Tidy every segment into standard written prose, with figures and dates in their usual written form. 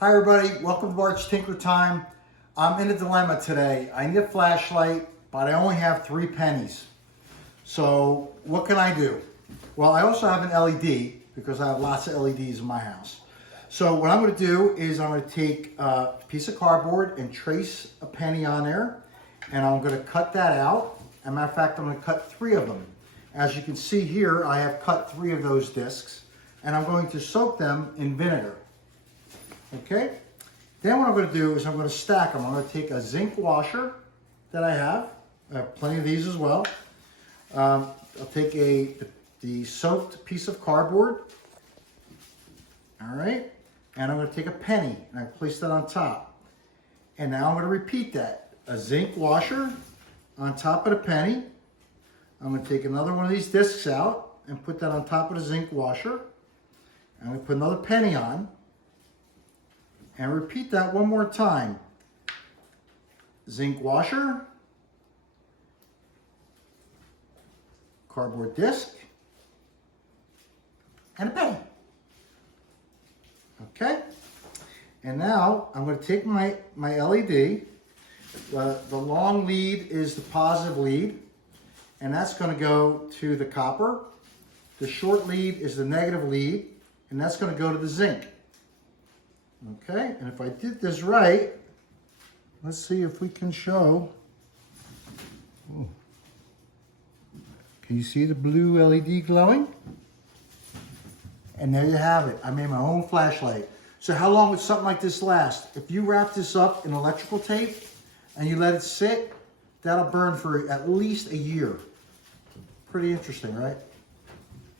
Hi everybody, welcome to Bart's Tinker Time. I'm in a dilemma today. I need a flashlight, but I only have 3 pennies. So what can I do? Well, I also have an LED because I have lots of LEDs in my house. So what I'm going to do is I'm going to take a piece of cardboard and trace a penny on there, and I'm going to cut that out. As a matter of fact, I'm going to cut 3 of them. As you can see here, I have cut 3 of those discs, and I'm going to soak them in vinegar. Okay, then what I'm going to do is I'm going to stack them. I'm going to take a zinc washer that I have plenty of these as well. I'll take the soaked piece of cardboard, all right, and I'm going to take a penny and I place that on top. And now I'm going to repeat that. A zinc washer on top of the penny. I'm going to take another one of these discs out and put that on top of the zinc washer. I'm going to put another penny on. And repeat that one more time. Zinc washer, cardboard disc, and a penny. Okay? And now I'm going to take my LED. The long lead is the positive lead, and that's going to go to the copper. The short lead is the negative lead, and that's going to go to the zinc. Okay, and if I did this right, let's see if we can show. Ooh. Can you see the blue LED glowing? And there you have it. I made my own flashlight. So how long would something like this last? If you wrap this up in electrical tape and you let it sit, that'll burn for at least a year. Pretty interesting, right?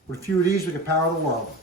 With a few of these, we can power the world.